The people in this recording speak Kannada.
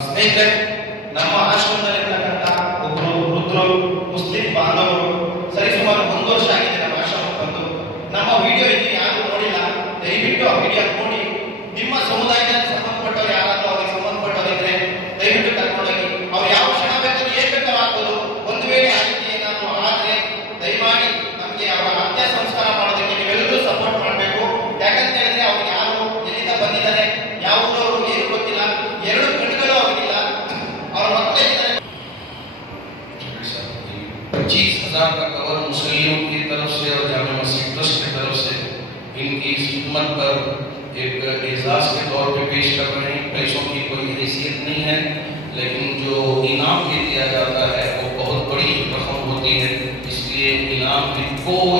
ಸ್ನೇಹಿತರೆ, ನಮ್ಮ ಆಶ್ರಮದಲ್ಲಿರ್ತಕ್ಕಂಥ ಒಬ್ಬರು ವೃದ್ಧರು ಮುಸ್ಲಿಂ ಬಾಂಧವರು ಸರಿಸುಮಾರು 1 ವರ್ಷ ಆಗಿದೆ ನಮ್ಮ ಆಶ್ರಮಕ್ಕೆ ಬಂದು. ನಮ್ಮ ವಿಡಿಯೋ ಇನ್ನು ಯಾರು ನೋಡಿಲ್ಲ, ದಯವಿಟ್ಟು ಆ ವಿಡಿಯೋ ನೋಡಿ. ನಿಮ್ಮ ಸಮುದಾಯಕ್ಕೆ ಸಂಬಂಧಪಟ್ಟವರು ಯಾರಾದರೂ ಅವರಿಗೆ ಸಂಬಂಧಪಟ್ಟವರಿದ್ರೆ ದಯವಿಟ್ಟು ಕರ್ಕೊಂಡೋಗಿ. ಅವ್ರು ಯಾವ ಕ್ಷಣ ಬೇಕಾದ್ರೂ ಏನ್ ಬೇಕಾದ್ರೂ ಆಗ್ಬೋದು. ಒಂದು ವೇಳೆ ಆ ರೀತಿ ಏನಾದರೂ ಆದರೆ ದಯಮಾಡಿ ನಮಗೆ ಅವರ ಅಂತ್ಯ ಸಂಸ್ಕಾರ ಮಾಡೋದಕ್ಕೆ ನೀವೆಲ್ಲರೂ ಸಪೋರ್ಟ್ ಮಾಡಬೇಕು. ಯಾಕಂತ ಹೇಳಿದ್ರೆ ಅವ್ರು ಯಾರು ಎಲ್ಲಿಂದ ಬಂದಿದ್ದಾರೆ, ಯಾವ ಊರವರು ಏನು ಗೊತ್ತಿಲ್ಲ, 2 ಕಣ್ಣುಗಳು ಅವರಿಗಿಲ್ಲ, ಅವ್ರ ಮಕ್ಕಳಿದ್ದಾರೆ. 25,000 का कवर मुस्लिमों की तरफ से और जामा मस्जिद ट्रस्ट की तरफ से इनकी खिदमत पर एक एजाज के तौर पे पेश कर रहे हैं। पैसों की कोई हैसियत नहीं है, लेकिन जो इनाम भी दिया जाता है वो बहुत बड़ी रकम होती है, इसलिए इनाम की कोई